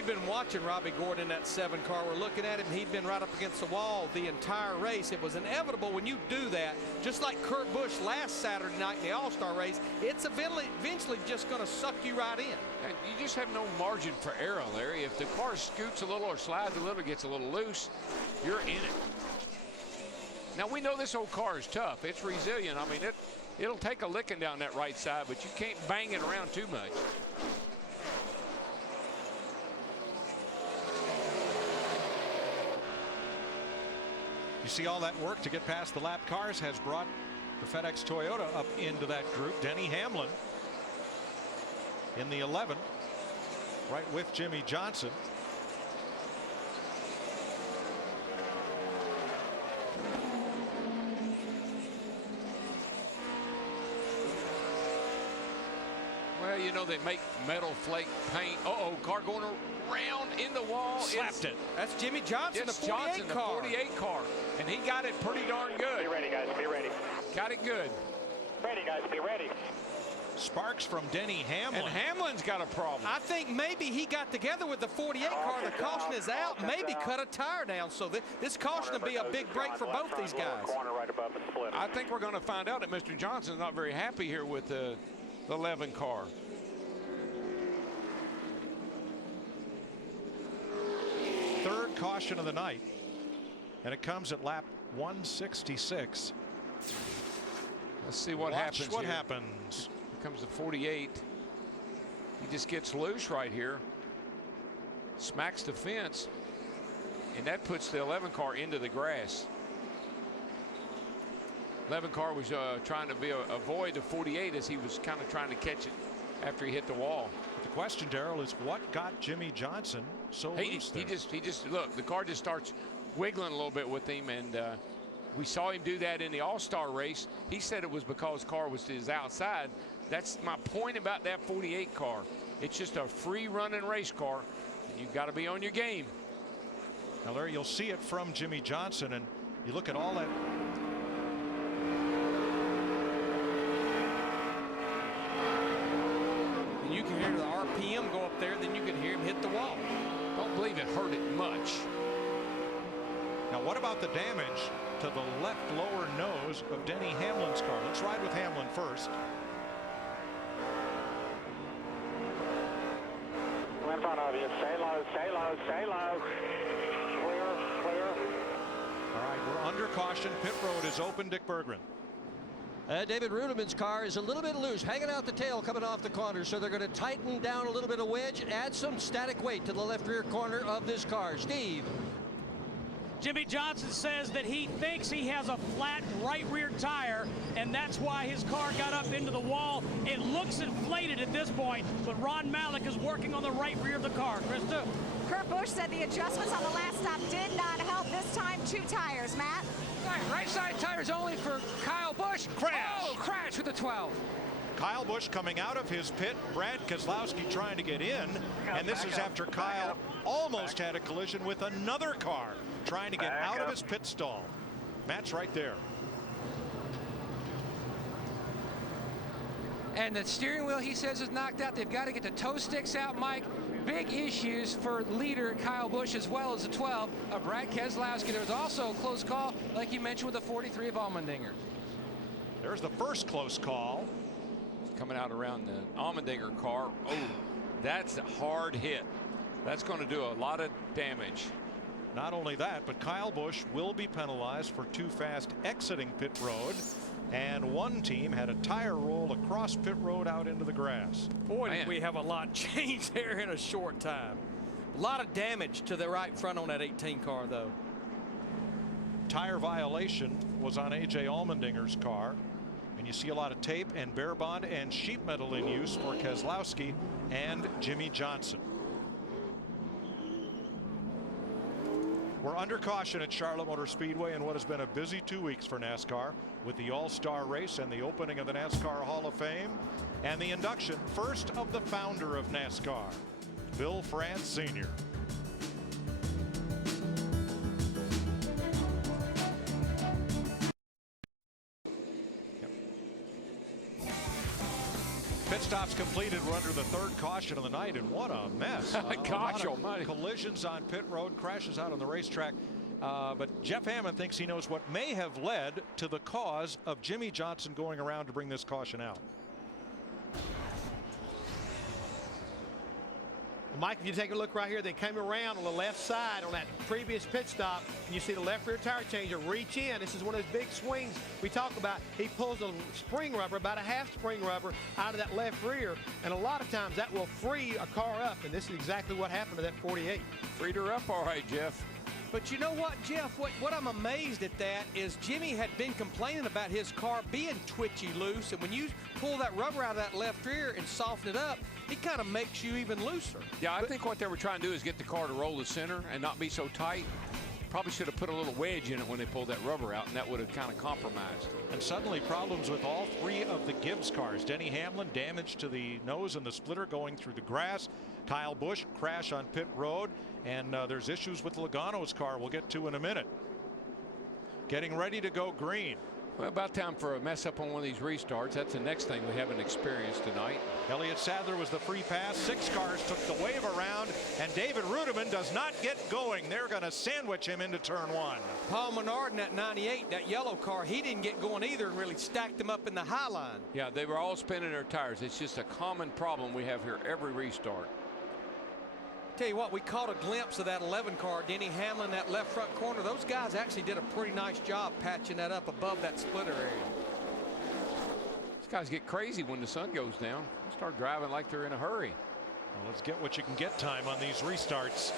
we've been watching Robbie Gordon in that 7 car. We're looking at him. He'd been right up against the wall the entire race. It was inevitable when you do that, just like Kurt Busch last Saturday night in the All-Star race, it's eventually just going to suck you right in. And you just have no margin for error, Larry. If the car scoots a little or slides a little, gets a little loose, you're in it. Now, we know this old car is tough. It's resilient. I mean, it'll take a licking down that right side, but you can't bang it around too much. You see all that work to get past the lap cars has brought the FedEx Toyota up into that group. Denny Hamlin in the 11, right with Jimmy Johnson. Well, you know, they make metal flake paint. Uh-oh, car going around in the wall. Slapped it. That's Jimmy Johnson, the 48 car. The 48 car. And he got it pretty darn good. Be ready, guys. Be ready. Got it good. Ready, guys. Be ready. Sparks from Denny Hamlin. And Hamlin's got a problem. I think maybe he got together with the 48 car. The caution is out. Maybe cut a tire down. So this caution will be a big break for both these guys. I think we're going to find out that Mr. Johnson's not very happy here with the 11 car. Third caution of the night, and it comes at lap 166. Let's see what happens. What here. happens? Here comes the 48. He just gets loose right here, smacks the fence, and that puts the 11 car into the grass. 11 car was trying to avoid the 48 as he was kind of trying to catch it after he hit the wall. But the question, Darrell, is what got Jimmy Johnson so loose there? He just look, the car just starts wiggling a little bit with him, and we saw him do that in the All-Star race. He said it was because the car was to his outside. That's my point about that 48 car. It's just a free running race car. You've got to be on your game. Now, Larry, you'll see it from Jimmy Johnson, and you look at all that. You can hear the RPM go up there, then you can hear him hit the wall. Don't believe it hurt it much. Now, what about the damage to the left lower nose of Denny Hamlin's car? Let's ride with Hamlin first. In front of you. Stay low, stay low, stay low. Clear, clear. All right, we're under caution. Pit road is open. Dick Berggren. David Rudeman's car is a little bit loose, hanging out the tail coming off the corner, so they're going to tighten down a little bit of wedge, add some static weight to the left rear corner of this car. Steve. Jimmy Johnson says that he thinks he has a flat right rear tire, and that's why his car got up into the wall. It looks inflated at this point, but Ron Malik is working on the right rear of the car. Krista? Kurt Busch said the adjustments on the last stop did not help. This time, 2 tires. Matt? Right side tires only for Kyle Busch. Crash. Oh, crash with the 12. Kyle Busch coming out of his pit. Brad Keselowski trying to get in. And this is after Kyle almost had a collision with another car trying to get out of his pit stall. Matt's right there. And the steering wheel, he says, is knocked out. They've got to get the toe sticks out, Mike. Big issues for leader Kyle Busch as well as the 12 of Brad Keselowski. There was also a close call, like you mentioned, with the 43 of Allmendinger. There's the first close call. Coming out around the Allmendinger car. Oh, that's a hard hit. That's going to do a lot of damage. Not only that, but Kyle Busch will be penalized for too fast exiting pit road. And one team had a tire roll across pit road out into the grass. Boy, did we have a lot changed there in a short time. A lot of damage to the right front on that 18 car, though. Tire violation was on A.J. Allmendinger's car. And you see a lot of tape and bare bond and sheet metal in use for Keselowski and Jimmy Johnson. We're under caution at Charlotte Motor Speedway in what has been a busy 2 weeks for NASCAR, with the All-Star race and the opening of the NASCAR Hall of Fame and the induction first of the founder of NASCAR, Bill France Sr. Pit stops completed. We're under the third caution of the night, and what a mess. Gosh almighty. Collisions on pit road, crashes out on the racetrack. But Jeff Hammond thinks he knows what may have led to the cause of Jimmy Johnson going around to bring this caution out. Mike, if you take a look right here, they came around on the left side on that previous pit stop, and you see the left rear tire changer reach in. This is one of those big swings we talk about. He pulls a spring rubber, about a half spring rubber, out of that left rear, and a lot of times that will free a car up, and this is exactly what happened to that 48. Freed her up all right, Jeff. But you know what, Jeff, what I'm amazed at that is Jimmy had been complaining about his car being twitchy loose, and when you pull that rubber out of that left rear and soften it up, it kind of makes you even looser. Yeah, I think what they were trying to do is get the car to roll the center and not be so tight. Probably should have put a little wedge in it when they pulled that rubber out, and that would have kind of compromised. And suddenly problems with all three of the Gibbs cars. Denny Hamlin, damage to the nose and the splitter going through the grass. Kyle Busch, crash on pit road. And there's issues with Logano's car we'll get to in a minute. Getting ready to go green. Well, about time for a mess up on one of these restarts. That's the next thing we haven't experienced tonight. Elliott Sadler was the free pass. 6 cars took the wave around, and David Rudiman does not get going. They're going to sandwich him into turn 1. Paul Menard in that 98, that yellow car, he didn't get going either and really stacked them up in the high line. Yeah, they were all spinning their tires. It's just a common problem we have here every restart. Tell you what, we caught a glimpse of that 11 car, Denny Hamlin, that left front corner. Those guys actually did a pretty nice job patching that up above that splitter area. These guys get crazy when the sun goes down. They start driving like they're in a hurry. Well, let's get what you can get time on these restarts.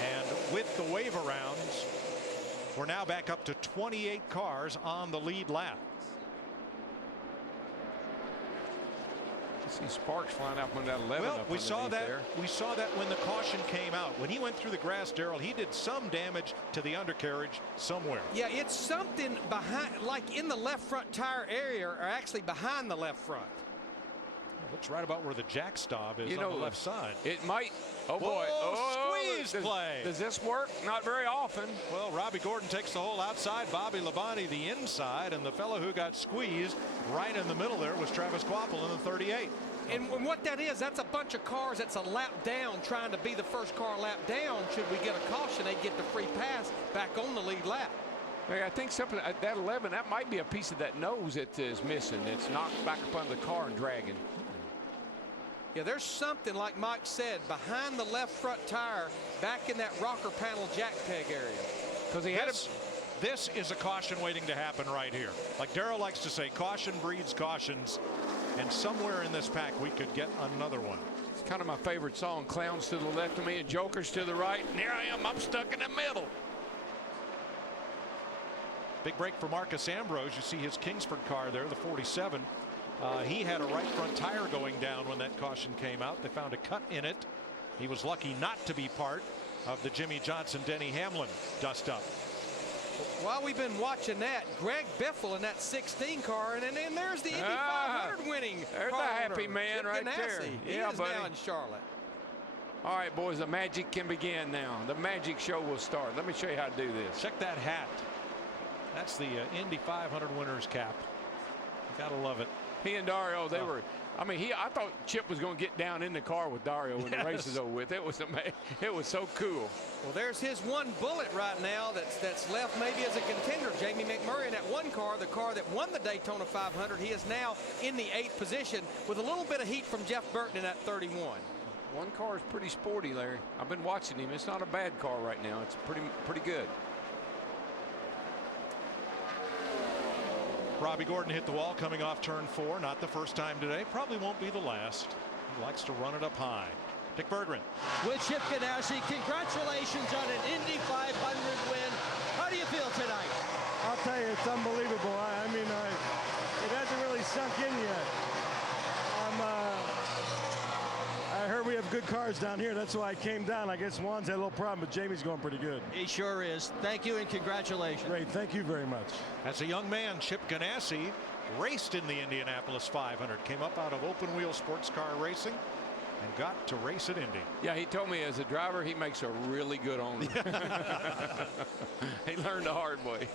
And with the wave arounds, we're now back up to 28 cars on the lead lap. See sparks flying up on that 11. Well, we saw that. There. We saw that when the caution came out. When he went through the grass, Darrell, he did some damage to the undercarriage somewhere. Yeah, it's something behind, like in the left front tire area, or actually behind the left front. It looks right about where the jack stop is on the left side. It might. Oh boy! Squeeze play. Does this work? Not very often. Well, Robbie Gordon takes the hole outside. Bobby Labonte the inside, and the fellow who got squeezed right in the middle there was Travis Quapple in the 38. And what that is, that's a bunch of cars that's a lap down trying to be the first car lap down. Should we get a caution, they get the free pass back on the lead lap. I think something at that 11, that might be a piece of that nose that is missing. It's knocked back up on the car and dragging. Yeah, there's something, like Mike said, behind the left front tire, back in that rocker panel jack peg area. Because he had this is a caution waiting to happen right here. Like Darrell likes to say, caution breeds cautions. And somewhere in this pack, we could get another one. It's kind of my favorite song, Clowns to the left of me and Jokers to the right. And here I am, I'm stuck in the middle. Big break for Marcus Ambrose. You see his Kingsford car there, the 47. He had a right front tire going down when that caution came out. They found a cut in it. He was lucky not to be part of the Jimmy Johnson, Denny Hamlin dust-up. While we've been watching that, Greg Biffle in that 16 car, and then there's the Indy 500 winning. There's a happy man right there. He is now in Charlotte. All right, boys, the magic can begin now. The magic show will start. Let me show you how to do this. Check that hat. That's the Indy 500 winner's cap. You gotta love it. He and Dario, they were. I mean, I thought Chip was going to get down in the car with Dario when the race is over with. It was amazing. It was so cool. Well, there's his one bullet right now that's left maybe as a contender. Jamie McMurray in that one car, the car that won the Daytona 500. He is now in the 8th position with a little bit of heat from Jeff Burton in that 31. One car is pretty sporty, Larry. I've been watching him. It's not a bad car right now. It's pretty good. Robbie Gordon hit the wall coming off turn 4. Not the first time today. Probably won't be the last. He likes to run it up high. Dick Berggren. With Chip Ganassi, congratulations on an Indy 500 win. How do you feel tonight? I'll tell you, it's unbelievable. I mean, it hasn't really sunk in yet. I heard we have good cars down here. That's why I came down. I guess Juan's had a little problem, but Jamie's going pretty good. He sure is. Thank you and congratulations. Great. Thank you very much. As a young man, Chip Ganassi raced in the Indianapolis 500. Came up out of open wheel sports car racing and got to race at Indy. Yeah, he told me as a driver, he makes a really good owner. He learned the hard way.